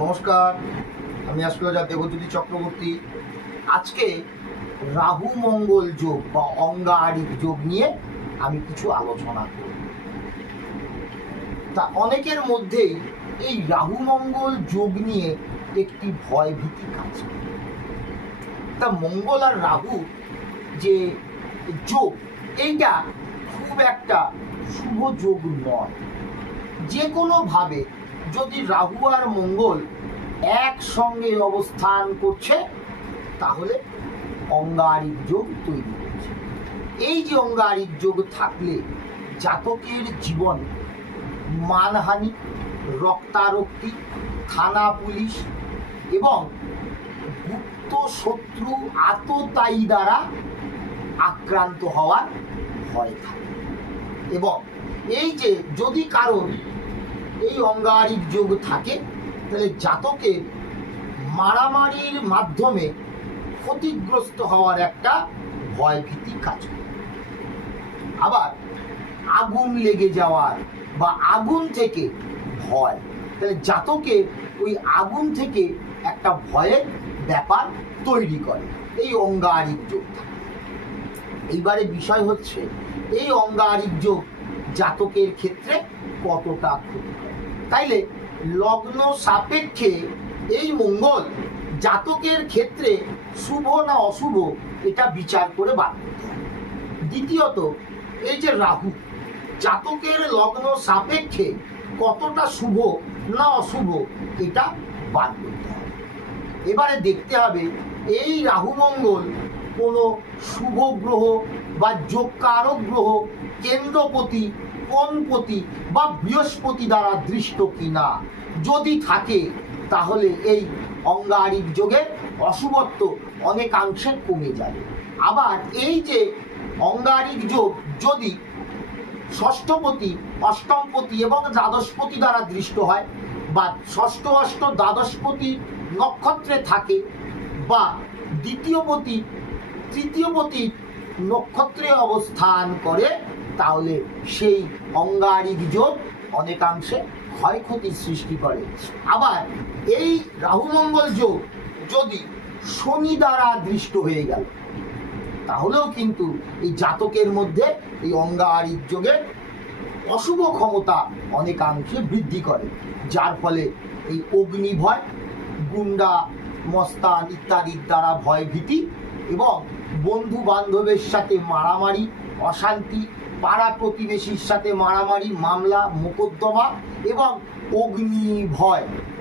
নমস্কার, আমি অ্যাস্ট্রোলজার দেবজ্যোতি চক্রবর্তী। আজকে রাহু মঙ্গল যোগ বা অঙ্গারিক যোগ নিয়ে আমি কিছু আলোচনা করব। তা অনেকের মধ্যেই এই রাহু মঙ্গল যোগ নিয়ে একটি ভয় ভীতি কাজ করে। তা মঙ্গল আর রাহু যে যোগ, এইটা খুব একটা শুভ যোগ নয়। যে কোনোভাবে যদি রাহু আর মঙ্গল একসঙ্গে অবস্থান করছে তাহলে অঙ্গারিক যোগ তৈরি করছে। এই যে অঙ্গারিক যোগ থাকলে জাতকের জীবন মানহানি, রক্তারক্তি, থানা পুলিশ এবং গুপ্ত শত্রু আততায়ী দ্বারা আক্রান্ত হওয়ার ভয় থাকে। এবং এই যে যদি কারণ এই অঙ্গারিক যোগ থাকে তাহলে জাতকের মারামারির মাধ্যমে ক্ষতিগ্রস্ত হওয়ার একটা ভয় ভীতি কাজ করে। আবার আগুন লেগে যাওয়ার বা আগুন থেকে ভয়, তাহলে জাতকের ওই আগুন থেকে একটা ভয়ের ব্যাপার তৈরি করে এই অঙ্গারিক যোগ থাকে। এইবারে বিষয় হচ্ছে এই অঙ্গারিক যোগ জাতকের ক্ষেত্রে কতটা ক্ষতি করে। তাইলে লগ্ন সাপেক্ষে এই মঙ্গল জাতকের ক্ষেত্রে শুভ না অশুভ এটা বিচার করে বার করতে হবে। দ্বিতীয়ত এই যে রাহু জাতকের লগ্ন সাপেক্ষে কতটা শুভ না অশুভ এটা বার করতে হবে। এবারে দেখতে হবে এই রাহু মঙ্গল কোনো শুভ গ্রহ বা যোগকারক গ্রহ কেন্দ্রপতি, কোণপতি বা বৃহস্পতি দ্বারা দৃষ্ট কিনা। যদি থাকে তাহলে এই অঙ্গারিক যোগের অশুভত্ব অনেকাংশে কমে যাবে। আবার এই যে অঙ্গারিক যোগ যদি ষষ্ঠপতি, অষ্টমপতি এবং দ্বাদশপতি দ্বারা দৃষ্ট হয় বা ষষ্ঠ, অষ্ট, দ্বাদশপতি নক্ষত্রে থাকে বা দ্বিতীয়পতি, তৃতীয়পতি নক্ষত্রে অবস্থান করে তাহলে সেই অঙ্গারিক যোগ অনেকাংশে ক্ষয়ক্ষতির সৃষ্টি করে। আবার এই রাহু মঙ্গল যোগ যদি শনি দ্বারা দৃষ্ট হয়ে গেল তাহলেও কিন্তু এই জাতকের মধ্যে এই অঙ্গারিক যোগের অশুভ ক্ষমতা অনেকাংশে বৃদ্ধি করে, যার ফলে এই অগ্নি ভয়, গুন্ডা মস্তান ইত্যাদির দ্বারা ভয় ভীতি এবং বন্ধু বান্ধবের সাথে মারামারি, অশান্তি, পাড়া প্রতিবেশীর সাথে মারামারি, মামলা মোকদ্দমা এবং অগ্নি ভয়